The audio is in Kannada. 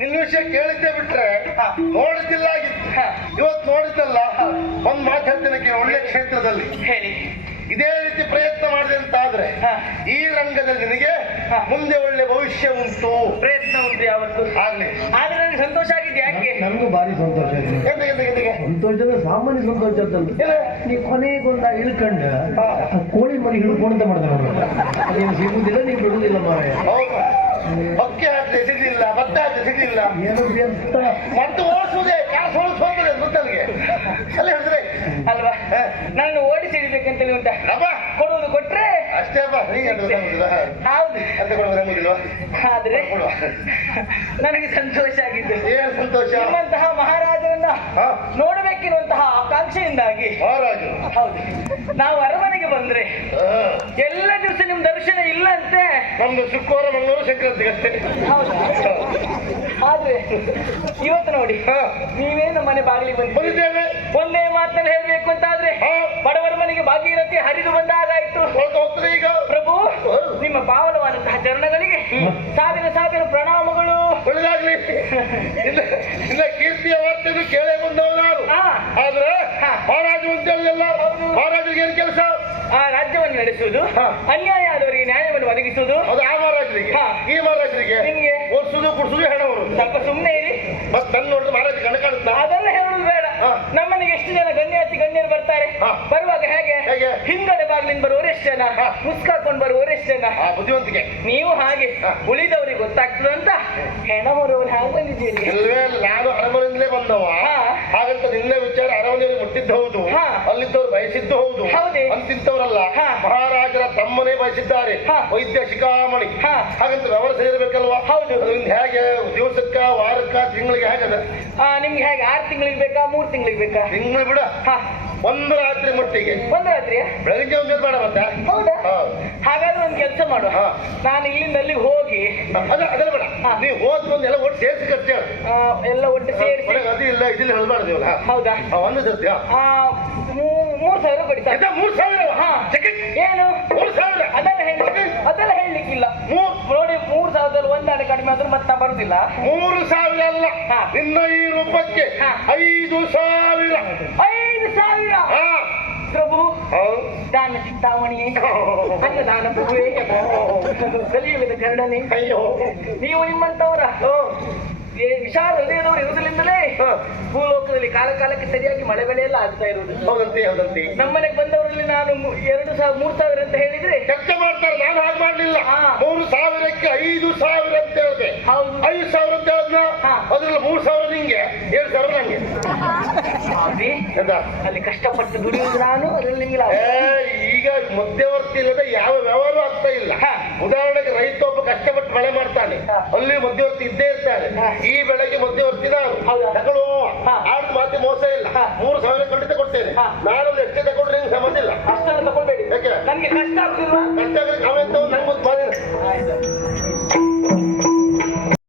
ನಿನ್ನ ವಿಷಯ ಕೇಳಿದ್ದೆ ಬಿಟ್ರೆ ನೋಡಿದ್ದಿಲ್ಲ ಆಗಿತ್ತು. ಇವತ್ತು ನೋಡಿದ್ದಲ್ಲ, ಒಂದ್ ಮಾತಾಡ್ತೇನೆ ಒಳ್ಳೆ ಕ್ಷೇತ್ರದಲ್ಲಿ ಹೇಳಿ. ಇದೇ ರೀತಿ ಪ್ರಯತ್ನ ಮಾಡಿದೆ ಅಂತ ಆದ್ರೆ ಈ ರಂಗದಲ್ಲಿ ನಿನಗೆ ಮುಂದೆ ಒಳ್ಳೆ ಭವಿಷ್ಯ ಉಂಟು. ಪ್ರಯತ್ನ ಉಂಟು ಯಾವತ್ತು ಆಗ್ಲಿ. ಆದ್ರೆ ನನಗೆ ಸಂತೋಷ ಆಗಿದೆ. ಯಾಕೆ? ನಮಗೂ ಭಾರಿ ಸಂತೋಷ ಆಗಿದೆ. ಸಂತೋಷದ ಸಾಮಾನ್ಯ ಸಂತೋಷ ಅಂತಂದ್ರೆ ನೀವು ಕೊನೆಗೊಂದ ಇಳ್ಕಂಡು ಕೋಳಿ ಮರಿ ಹಿಡ್ಕೊಂಡು ಮಾಡ್ತಾರೆ. ನೀವು ಸಿಗುದಿಲ್ಲ, ನೀವು ಬಿಡುದಿಲ್ಲ ಮಾರಾಯ. ಹೌದು, ಅಕ್ಕಿ ಹಾಕದೆ ಸಿಗಲಿಲ್ಲ, ಭತ್ತ ಹಾಕದೆ ಸಿಗಲಿಲ್ಲ, ಏನು ಅಂತ ಮತ್ತೆ ಓಡಿಸುವುದೇ ಕಾಸು ಓಡಿಸೋದ್ರೆ ನೃತ್ಯನಿಗೆ ಅಲ್ಲ ಹೇಳಿದ್ರೆ ಅಲ್ವಾ? ನಾನು ಓಡಿಸಿಡ್ಬೇಕಂತ ಉಂಟ ಕೊಡುವುದು ಕೊಟ್ರೆ ಅಷ್ಟೇ ಬಾ. ಹೌದು ಅಂತ ಕೊಡುವುದಿಲ್ವಾ? ಆದ್ರೆ ನನಗೆ ಸಂತೋಷ ಆಗಿದ್ದು. ಏನ್ ಸಂತೋಷ? ನಿಮ್ಮಂತಹ ಮಹಾರಾಜರನ್ನ ನೋಡಬೇಕಿರುವಂತಹ ಆಕಾಂಕ್ಷೆಯಿಂದಾಗಿ. ಮಹಾರಾಜರು? ಹೌದು. ನಾವು ಅರಮನೆಗೆ ಬಂದ್ರೆ ಎಲ್ಲ ದಿವಸ ನಿಮ್ ದರ್ಶನ ಇಲ್ಲ ಅಂತೆ. ನಮ್ದು ಶುಕ್ರವಾರ ಮಂಗಳೂರು ಸಂಕ್ರಾಂತಿಗೆ ಅಷ್ಟೇ. ಹೌದಾ? ಆದ್ರೆ ಇವತ್ತು ನೋಡಿ, ನೀವೇ ನಮ್ಮ ಮನೆ ಬಾಗಿಲಿಗೆ ಬಂದಿದ್ದೇವೆ. ಒಂದೇ ಮಾತಲ್ಲಿ ಹೇಳ್ಬೇಕು ಅಂತ ಆದ್ರೆ ಬಡವರ ಮನೆಗೆ ಭಾಗೀರಥಿ ಹರಿದು ಬಂದಾಗಾಯ್ತು. ಹೋಗ್ತದೆ ಈಗ. ಪ್ರಭು, ನಿಮ್ಮ ಪಾವನವಾದಂತಹ ಚರಣಗಳಿಗೆ ಸಾವಿರ ಸಾವಿರ ಪ್ರಣಾಮಗಳು. ಒಳ್ಳೆದಾಗ್ಲಿ. ಇಲ್ಲ ಕೀರ್ತಿಯ ವಾರ್ತೆಯನ್ನು ಕೇಳೇ ಬಂದವನಾರು. ಆದ್ರೆ ಮಹಾರಾಜರು ಅಂತ ಹೇಳಿದಲ್ಲ, ಮಹಾರಾಜರಿಗೆ ಏನ್ ಕೆಲಸ? ಆ ರಾಜ್ಯವನ್ನು ನಡೆಸುವುದು, ಅನ್ಯಾಯ ಆದವರಿಗೆ ನ್ಯಾಯವನ್ನು ಒದಗಿಸುವುದು. ಅದು ಆ ಮಹಾರಾಜರಿಗೆ. ಈ ಮಹಾರಾಜರಿಗೆ ನಿಮ್ಗೆ ಓಡಿಸುದು ಕುಡಿಸುದು ಹೆಣ ಬರುದು. ಸ್ವಲ್ಪ ಸುಮ್ಮನೆ ಇರಿ. ಮತ್ತೆ ನನ್ನ ನೋಡಿದ್ರೆ ಮಹಾರಾಜ ಕಣ ಕಾಣುತ್ತಾ? ಅದೆಲ್ಲ ಹೇಳುದು ಬೇಡ. ನಮ್ಮನೆಗೆ ಎಷ್ಟು ಜನ ಗಣ್ಯಾತಿ ಗಣ್ಯರು ಬರ್ತಾರೆ. ಬರುವಾಗ ಹೇಗೆ ಹಿಂಗಡೆ ಬಾಗಿಲಿಂದ ಬರುವವರು ಎಷ್ಟು ಜನ, ಮುಸ್ಕಾಕೊಂಡು ಬರುವವರು ಎಷ್ಟು ಜನ. ಬುದ್ಧಿವಂತಿಕೆ. ನೀವು ಹಾಗೆ ಉಳಿದವರಿಗೆ ಗೊತ್ತಾಗ್ತದೆ ಅಂತ ಹೆಣ ಬರುವವರು ಹಾಗೆ ಬಂದಿದ್ದೀರಿ. ಇಲ್ವೇ ನಾನು ಅರಮನೆಯಿಂದಲೇ ಬಂದವ. ಹಾಗಂತ ನಿನ್ನೆ ವಿಚಾರ ಅರಮನೆಯಲ್ಲಿ ಮುಟ್ಟಿದ್ದು ಹೌದು, ಅಲ್ಲಿದ್ದವ್ರು ಬಯಸಿದ್ದು ಹೌದು. ಅಂತಿಂತವರಲ್ಲ, ಮಹಾರಾಜರ ತಮ್ಮನೇ ಬಯಸಿದ್ದಾರೆ, ವೈದ್ಯ ಶಿಖಾಮಣಿ. ಹಾಗಂತ ವ್ಯವಸ್ಥೆ ಇರಬೇಕಲ್ವಾ? ಹೌದು. ಅದರಿಂದ ಹೇಗೆ ದಿವಸಕ್ಕ ವಾರಕ್ಕ ತಿಂಗಳಿಗೆ ಹೇಗದ? ನಿಮ್ಗೆ ಹೇಗೆ 6 ತಿಂಗಳಿಗೆ ಬೇಕಾ 3 ತಿಂಗಳಿಗೆ ಬೇಕಾ? ತಿಂಗಳು ಬಿಡ, ಒಂದು ರಾತ್ರಿ ಮಟ್ಟಿಗೆ. ಒಂದು ರಾತ್ರಿ ಬೆಳಗ್ಗೆ ಒಂದು ಬೇಡ ಮತ್ತೆ. ಹೌದಾ? ಹಾಗಾದ್ರೆ ಒಂದು ಕೆಲಸ ಮಾಡು, ನಾನು ಇಲ್ಲಿಂದ ಅಲ್ಲಿಗೆ ಹೋಗಿ. ಅದೆಲ್ಲ ಬೇಡ, ನೀವು ಹೋದ್ಕೊಂಡು ಎಲ್ಲ ಒಟ್ಟು ಸೇರಿಸಿ ಖರ್ಚು ಎಲ್ಲ ಒಟ್ಟು ಸೇರಿಸಿ. ಅದು ಇಲ್ಲ ಇದಿಲ್ಲ ಹೇಳ್ಬಾರ್ದೇವಲ್ಲ. ಹೌದಾ? ಒಂದು ಸರ್ತಿ 3,000 ಕೊಡಿಸ. 3,000? ಏನು 3,000? ಅದೆಲ್ಲ ಹೇಳಲಿಕ್ಕಿಲ್ಲ. ನೋಡಿ, 3,000ದಲ್ಲಿ ಒಂದಾಣೆ ಕಡಿಮೆ ಆದ್ರೂ ಮತ್ತೆ ನಾ ಬರುದಿಲ್ಲ. 3,000 ಅಲ್ಲ, ನಿನ್ನ ಈ ರೂಪಕ್ಕೆ 5,000. 5,000? ಪ್ರಭು, ದಾನ ಚಿಂತಾಮಣಿಯೇ, ಅನ್ನದಾನ ಪ್ರಭುವೇ, ಕಲಿಯುಗದ ಕರಡನೆ, ನೀವು ನಿಮ್ಮಂತವರ ವಿಶಾಲ ಹೃದಯದವರು ಇರುವುದರಿಂದಲೇ ಭೂಲೋಕದಲ್ಲಿ ಕಾಲ ಕಾಲಕ್ಕೆ ಸರಿಯಾಗಿ ಮಳೆ ಬೆಳೆ ಎಲ್ಲ ಆಗ್ತಾ ಇರುವುದು. ಹೌದಂತೆ. ನಮ್ಮನೆಗೆ ಬಂದವರಲ್ಲಿ ನಾನು 2,000 3,000 ಅಂತ ಹೇಳಿದ್ರೆ ಚರ್ಚೆ ಮಾಡ್ತಾರೆ. ನಾನು ಹಾಗೆ ಮಾಡ್ಲಿಲ್ಲ. 3,000ಕ್ಕೆ 5,000 ಅಂತ ಹೇಳಿದೆ. ಹೌದು. 5,000 ಅಂತ ಹೇಳಿದ್ನ, ಅದ್ರಲ್ಲಿ 3,000 ನಿಂಗೆ, 7,000 ನಂಗೆ. ಅಲ್ಲಿ ಕಷ್ಟಪಟ್ಟು ದುಡಿಯುವುದು ನಾನು, ಅದ್ರಲ್ಲಿ ನಿಮ್ಗೆ ಈಗ ಮಧ್ಯವರ್ತಿ ಇಲ್ಲದೆ ಯಾವ ವ್ಯವಹಾರ ಆಗ್ತಾ ಇಲ್ಲ. ಉದಾಹರಣೆಗೆ ರೈತ ಒಬ್ಬ ಕಷ್ಟಪಟ್ಟು ಬೆಳೆ ಮಾಡ್ತಾನೆ, ಅಲ್ಲಿ ಮಧ್ಯವರ್ತಿ ಇದ್ದೇ ಇರ್ತಾರೆ. ಈ ಬೆಳೆಗೆ ಮಧ್ಯವರ್ತಿ ನಾನು ತಗೊಳ್ಳುವ ಆಡ್ ಮಾತಿ ಮೋಸ ಇಲ್ಲ. 3,000 ಖಂಡಿತ ಕೊಡ್ತೇನೆ. ನಾನೊಂದು ಎಷ್ಟೇ ತಗೊಂಡ್ರೆ ನಿಮ್ಗೆ ಸಂಬಂಧ ಇಲ್ಲ. ಅಷ್ಟನ್ನು ತಗೊಳ್ಬೇಡಿ. ಯಾಕೆ? ನನ್ಗೆ ಕಷ್ಟ ಆಗ್ತಿಲ್ವಾ? ಕಷ್ಟ ಆಗಲಿಕ್ಕೆ ಅವೆಂತ ನಂಗೆ ಗೊತ್ತು.